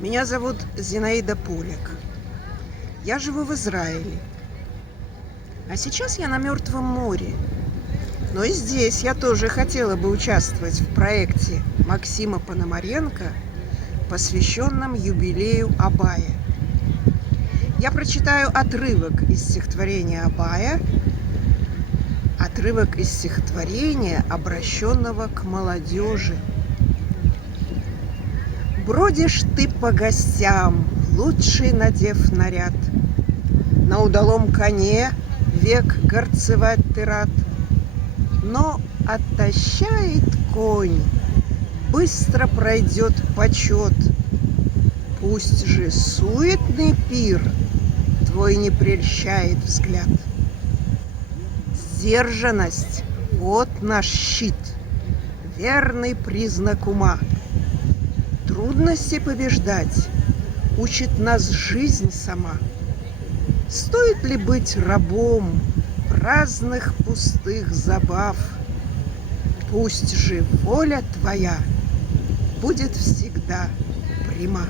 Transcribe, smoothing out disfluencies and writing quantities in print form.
Меня зовут Зинаида Пуляк. Я живу в Израиле. А сейчас я на Мертвом море. Но и здесь я тоже хотела бы участвовать в проекте Максима Пономаренко, посвященном юбилею Абая. Я прочитаю отрывок из стихотворения Абая, отрывок из стихотворения, обращенного к молодежи. Бродишь ты по гостям, лучший надев наряд, на удалом коне век горцевать ты рад, но отощает конь, быстро пройдет почет. Пусть же суетный пир твой не прельщает взгляд. Сдержанность — вот наш щит, верный признак ума. Трудности побеждать учит нас жизнь сама. Стоит ли быть рабом праздных пустых забав? Пусть же воля твоя будет всегда пряма.